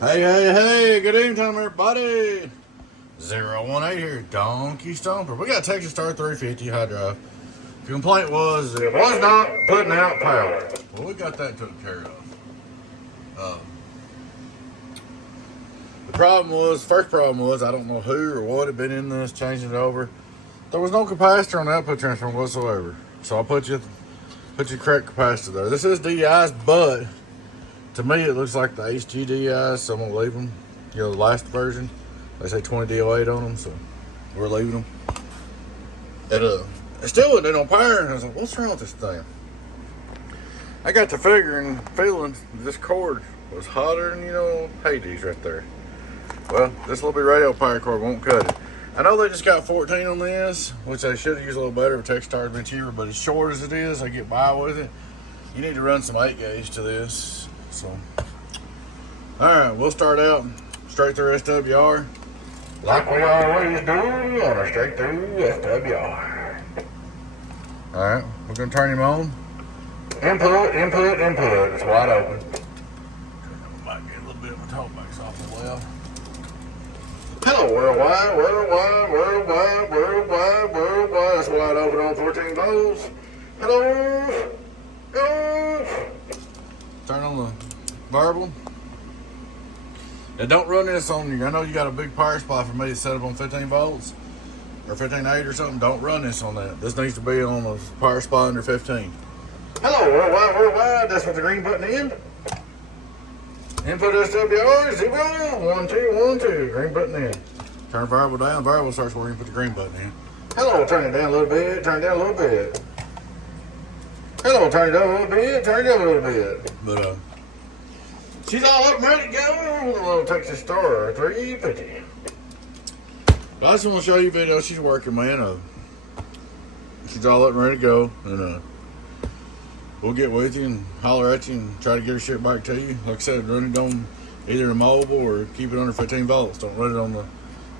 Hey, good evening time everybody. 018 here, Donkey Stomper. We got a Texas Star 350 high drive. The complaint was it was not putting out power. Well, we got that taken care of. First problem was, I don't know who or what had been in this, changing it over. There was no capacitor on the output transformer whatsoever. So I put you correct capacitor there. This is DIs, but to me it looks like the HG DIs, so I'm gonna leave them. You know, the last version, they say 20 DO8 on them, so we're leaving them. It still wasn't on power, and I was like, what's wrong with this thing? I got to figuring, feeling this cord was hotter than, Hades right there. Well, this little bit radio power cord won't cut it. I know they just got 14 on this, which they should have used a little better if Texas Star had been cheaper, but as short as it is, I get by with it. You need to run some 8 gauge to this. So, all right, we'll start out straight through SWR, like we always do on a straight through SWR. All right, we're gonna turn him on. Input. It's wide open. I might get a little bit of my talkbacks off the left. Hello, worldwide. It's wide open on 14 volts. Hello. Turn on the variable. Now don't run this on you. I know you got a big power supply for me to set up on 15 volts or 15.8 or something. Don't run this on that. This needs to be on a power supply under 15. Hello, worldwide. That's what the green button in. Input SWR 0 1 2 1 2. Green button in. Turn variable down. Variable starts working. Put the green button in. Hello, turn it down a little bit. Turn it down a little bit. Hello, turn it up a little bit. Turn it up a little bit. But she's all up and ready to go. A little Texas Star 350. But I just want to show you a video. She's working, man. She's all up and ready to go, and we'll get with you and holler at you and try to get her shit back to you. Like I said, run it on either the mobile or keep it under 15 volts. Don't run it on the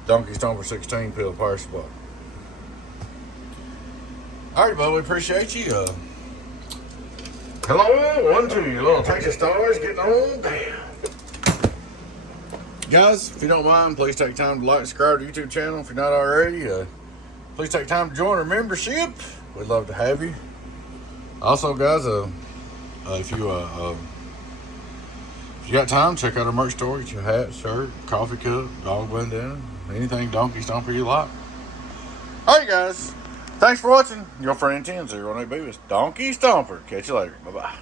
Donkey Stomper 16 pill power supply. All right, bud, we appreciate you. Hello, 1 2, you little Texas Stars getting on down. Guys, if you don't mind, please take time to like and subscribe to the YouTube channel if you're not already. Please take time to join our membership. We'd love to have you. Also, guys, if you got time, check out our merch store. Get your hat, shirt, coffee cup, dog bandana, anything Donkey Stomper you like. All right, guys. Thanks for watching. Your friend 10-018 Beavis, Donkey Stomper. Catch you later. Bye-bye.